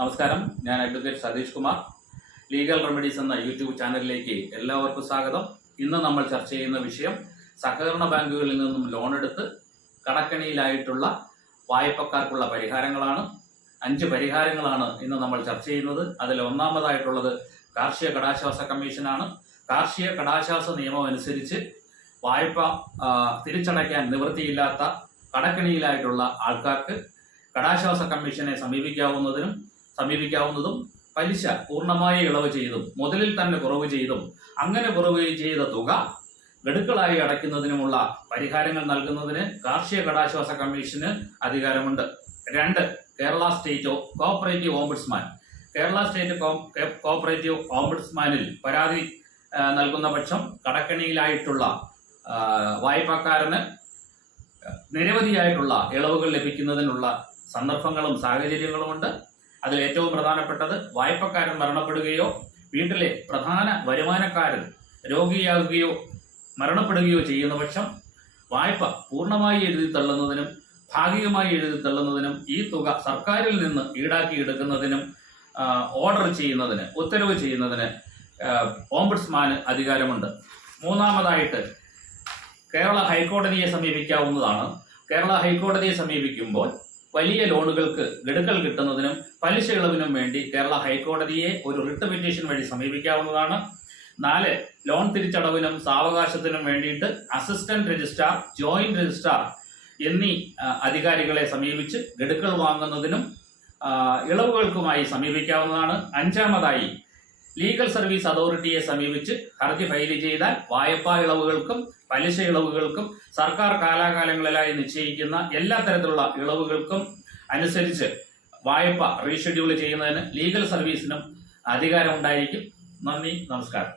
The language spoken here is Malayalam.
നമസ്കാരം. ഞാൻ advocate Satheesh Kumar. Legal remedies എന്ന യൂട്യൂബ് ചാനലിലേക്ക് എല്ലാവർക്കും സ്വാഗതം. ഇന്ന് നമ്മൾ ചർച്ച ചെയ്യുന്ന വിഷയം സഹകരണ ബാങ്കുകളിൽ നിന്നും ലോൺ എടുത്ത് കടക്കണിയിലായിട്ടുള്ള വായ്പക്കാർക്കുള്ള പരിഹാരങ്ങളാണ്. അഞ്ച് പരിഹാരങ്ങളാണ് ഇന്ന് നമ്മൾ ചർച്ച ചെയ്യുന്നത്. അതിൽ ഒന്നാമതായിട്ടുള്ളത് കാർഷിക കടാശ്വാസ കമ്മീഷനാണ്. കാർഷിക കടാശ്വാസ നിയമം അനുസരിച്ച് വായ്പ തിരിച്ചടയ്ക്കാൻ നിവൃത്തിയില്ലാത്ത കടക്കണിയിലായിട്ടുള്ള ആൾക്കാർക്ക് കടാശ്വാസ കമ്മീഷനെ സമീപിക്കാവുന്നതിനും സമീപിക്കാവുന്നതും പലിശ പൂർണമായി ഇളവ് ചെയ്തും മുതലിൽ തന്നെ കുറവ് ചെയ്തും അങ്ങനെ കുറവ് ചെയ്ത തുക ഗഡുക്കളായി അടയ്ക്കുന്നതിനുമുള്ള പരിഹാരങ്ങൾ നൽകുന്നതിന് കാർഷിക കടാശ്വാസ കമ്മീഷന് അധികാരമുണ്ട്. രണ്ട് Kerala state cooperative ombudsman. Kerala state cooperative ഓംബുഡ്സ്മാനിൽ പരാതി നൽകുന്ന പക്ഷം കടക്കണിയിലായിട്ടുള്ള വായ്പക്കാരന് നിരവധിയായിട്ടുള്ള ഇളവുകൾ ലഭിക്കുന്നതിനുള്ള സന്ദർഭങ്ങളും സാഹചര്യങ്ങളുമുണ്ട്. അതിൽ ഏറ്റവും പ്രധാനപ്പെട്ടത് വായ്പക്കാരൻ മരണപ്പെടുകയോ വീട്ടിലെ പ്രധാന വരുമാനക്കാരൻ രോഗിയാകുകയോ മരണപ്പെടുകയോ ചെയ്യുന്ന പക്ഷം വായ്പ പൂർണമായി എഴുതി തള്ളുന്നതിനും ഭാഗികമായി എഴുതി തള്ളുന്നതിനും ഈ തുക സർക്കാരിൽ നിന്ന് ഈടാക്കിയെടുക്കുന്നതിനും ഓർഡർ ചെയ്യുന്നതിന് ഉത്തരവ് ചെയ്യുന്നതിന് ഓംബുഡ്സ്മാന് അധികാരമുണ്ട്. മൂന്നാമതായിട്ട് കേരള ഹൈക്കോടതിയെ സമീപിക്കാവുന്നതാണ്. കേരള ഹൈക്കോടതിയെ സമീപിക്കുമ്പോൾ വലിയ ലോണുകൾക്ക് ഗഡുക്കൾ കിട്ടുന്നതിനും പലിശ ഇളവിനും വേണ്ടി കേരള ഹൈക്കോടതിയെ ഒരു റിട്ട് പെറ്റീഷൻ വഴി സമീപിക്കാവുന്നതാണ്. നാല് ലോൺ തിരിച്ചടവിനും സാവകാശത്തിനും വേണ്ടിയിട്ട് അസിസ്റ്റന്റ് രജിസ്ട്രാർ ജോയിന്റ് രജിസ്ട്രാർ എന്നീ അധികാരികളെ സമീപിച്ച് ഗഡുക്കൾ വാങ്ങുന്നതിനും ഇളവുകൾക്കുമായി സമീപിക്കാവുന്നതാണ്. അഞ്ചാമതായി ലീഗൽ സർവീസ് അതോറിറ്റിയെ സമീപിച്ച് ഹർജി ഫയൽ ചെയ്താൽ വായ്പാ ഇളവുകൾക്കും പലിശ ഇളവുകൾക്കും സർക്കാർ കാലാകാലങ്ങളിലായി നിശ്ചയിക്കുന്ന എല്ലാ തരത്തിലുള്ള ഇളവുകൾക്കും അനുസരിച്ച് വായ്പ റീഷെഡ്യൂൾ ചെയ്യുന്നതിന് ലീഗൽ സർവീസിനും അധികാരമുണ്ടായിരിക്കും. നന്ദി നമസ്കാരം.